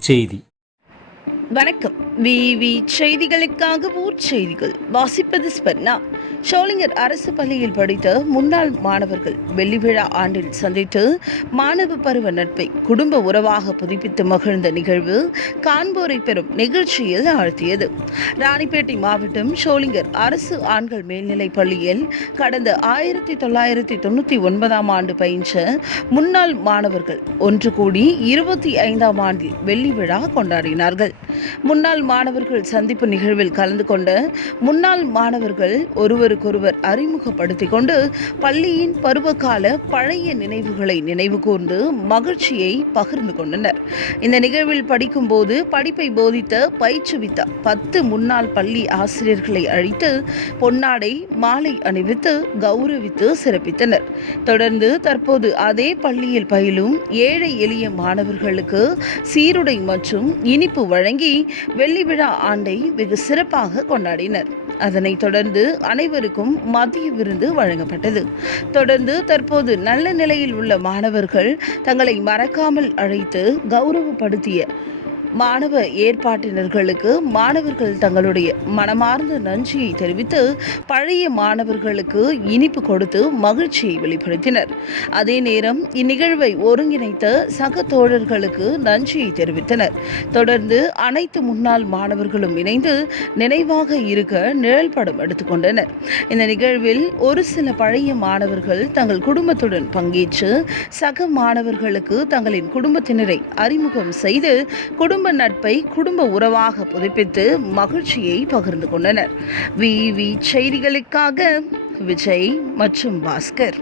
ചെയ്തി. வணக்கம். விவி செய்திகளுக்காக ஊர் செய்திகள். வாசிப்பது ஸ்பர்ணா. ஷோலிங்கர் அரசு பள்ளியில் படித்த முன்னாள் மாணவர்கள் வெள்ளி விழா ஆண்டில் சந்தித்து மாணவ பருவ நட்பை குடும்ப உறவாக புதுப்பித்து மகிழ்ந்த நிகழ்வு காண்போரை பெறும் நிகழ்ச்சியில் ஆழ்த்தியது. ராணிப்பேட்டை மாவட்டம் ஷோலிங்கர் அரசு ஆண்கள் மேல்நிலைப் பள்ளியில் கடந்த ஆயிரத்தி தொள்ளாயிரத்தி தொண்ணூற்றி ஒன்பதாம் ஆண்டு பயின்ற முன்னாள் மாணவர்கள் ஒன்று கூடி இருபத்தி ஐந்தாம் ஆண்டில் வெள்ளி விழா கொண்டாடினார்கள். முன்னாள் மாணவர்கள் சந்திப்பு நிகழ்வில் கலந்து கொண்ட முன்னாள் மாணவர்கள் ஒருவருக்கொருவர் அறிமுகப்படுத்திக் கொண்டு பள்ளியின் பருவகால பழைய நினைவுகளை நினைவு கூர்ந்து மகிழ்ச்சியை பகிர்ந்து கொண்டனர். இந்த நிகழ்வில் படிக்கும்போது படிப்பை போதித்த பயிற்றுவித்த பத்து முன்னாள் பள்ளி ஆசிரியர்களை அழைத்து பொன்னாடை மாலை அணிவித்து கௌரவித்து சிறப்பித்தனர். தொடர்ந்து தற்போது அதே பள்ளியில் பயிலும் ஏழை எளிய மாணவர்களுக்கு சீருடை மற்றும் இனிப்பு வழங்கி வெள்ளி விழா ஆண்டை வெகு சிறப்பாக கொண்டாடினர். அதனைத் தொடர்ந்து அனைவருக்கும் மதிய விருந்து வழங்கப்பட்டது. தொடர்ந்து தற்போது நல்ல நிலையில் உள்ள மாணவர்கள் தங்களை மறக்காமல் அழைத்து கௌரவப்படுத்திய மாணவ ஏற்பாட்டினர்களுக்கு மாணவர்கள் தங்களுடைய மனமார்ந்த நன்றியை தெரிவித்து பழைய மாணவர்களுக்கு இனிப்பு கொடுத்து மகிழ்ச்சியை வெளிப்படுத்தினர். அதே நேரம் இந்நிகழ்வை ஒருங்கிணைத்த சக தோழர்களுக்கு நன்றியை தெரிவித்தனர். தொடர்ந்து அனைத்து முன்னாள் மாணவர்களும் இணைந்து நினைவாக இருக்க நிழல் படம் எடுத்துக்கொண்டனர். இந்த நிகழ்வில் ஒரு சில பழைய மாணவர்கள் தங்கள் குடும்பத்துடன் பங்கேற்று சக மாணவர்களுக்கு தங்களின் குடும்பத்தினரை அறிமுகம் செய்து குடும்ப குடும்ப நட்பை குடும்ப உறவாக புதுப்பித்து மகிழ்ச்சியை பகிர்ந்து கொண்டனர். வி. வி. செய்திகளுக்காக விஜய் மற்றும் பாஸ்கர்.